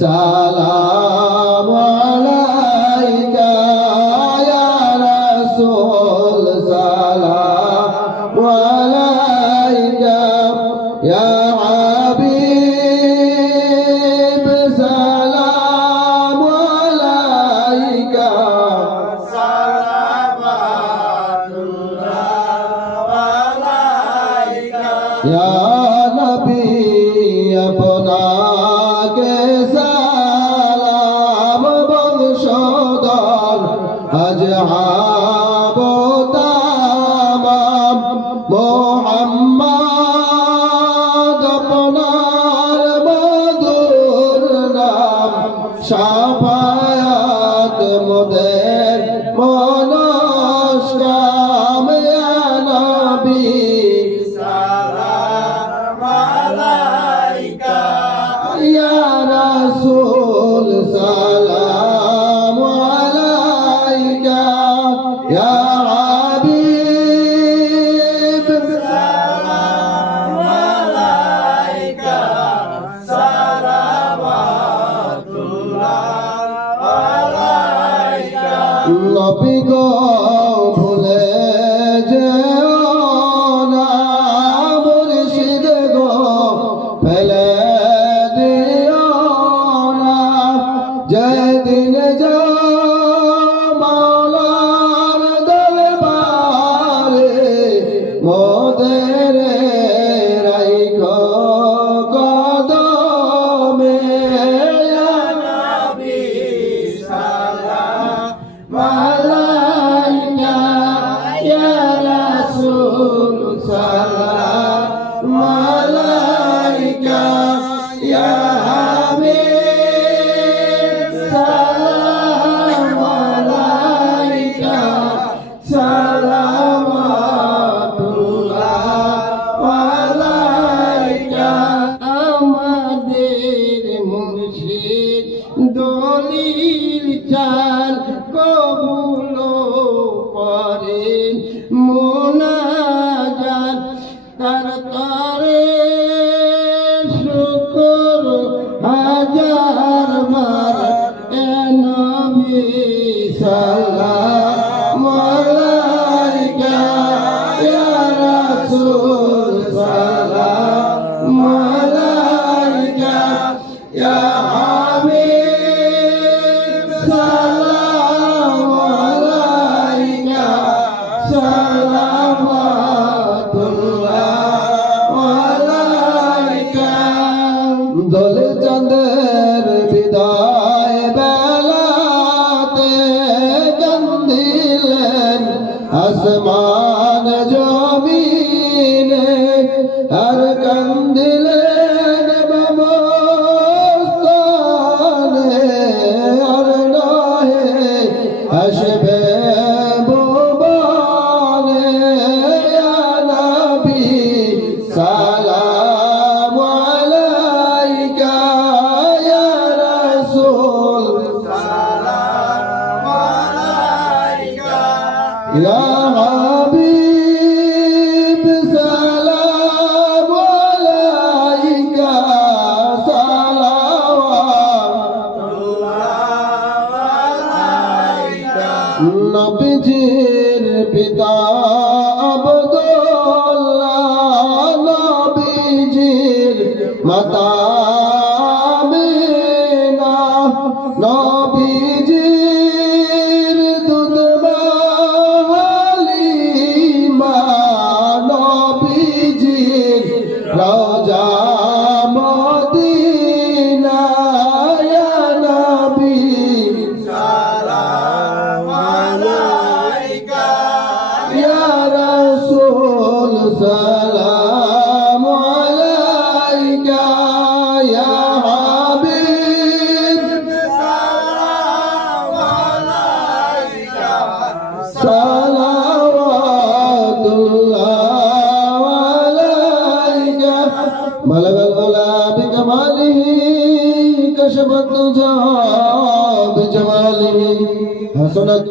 সালাম আলাইকা ইয়া রাসূল সালাম আলাইকা ইয়া হাবিব সালাম আলাইকা সালাওয়াতুল্লাহ আলাইকা ইয়া নবী আপনাকে সালাম বংশধর আজহাব তামাম মুহাম্মদ আপনার মধুর নাম শাফায়াত মোদের মনস্কাম ইয়া নবী সালাম আলাইকা ইয়া রাসূল সালাম আলাইকা ইয়া হাবিব সালাম আলাইকা সালাওয়াতুল্লাহ আলাইকা নবী গো ভুলে যেও না মুর্শিদ গো ফেলে দিও না যেদিন মাওলার দরবারে মোদের রাইখো কদমে ইয়া নবী সালাম আলাইকা ইয়া রাসূল সালাম আলাইকা ইয়া হাবিব সালাম আলাইকা সালাওয়াতুল্লাহ আলাইকা আমাদের মুর্শিদ দলিল চাল কবুল করেন মুনাজাত তার তরে শুকর হাজার বার এ নবী সালাম আলাইকা ইয়া রাসূল সালাম আলাইকা ইয়া হাবিব সালাম আলাইকা সালাওয়াতুল্লাহ আলাইকা দোল চাঁদের বিদায় বেলাতে কান্দিলেন আসমান জমিনে আর কান্দিলেন বাবস্তানে আর নহে আসবে ভুবনে ইয়া নবী সালাম আলাইকা ইয়া রাসূল সালাম আলাইকা ইয়া হাবিব সালাম আলাইকা সালাওয়াতুল্লাহ আলাইকা নবীজির পিতা আব্দুল্লাহ নবীজির মাতা আমিনা নবীজির দুধ মা হালিমা নবীজির রওজা মদিনা ইয়া নবী সালাম আলাইকা ইয়া রাসূল সালাম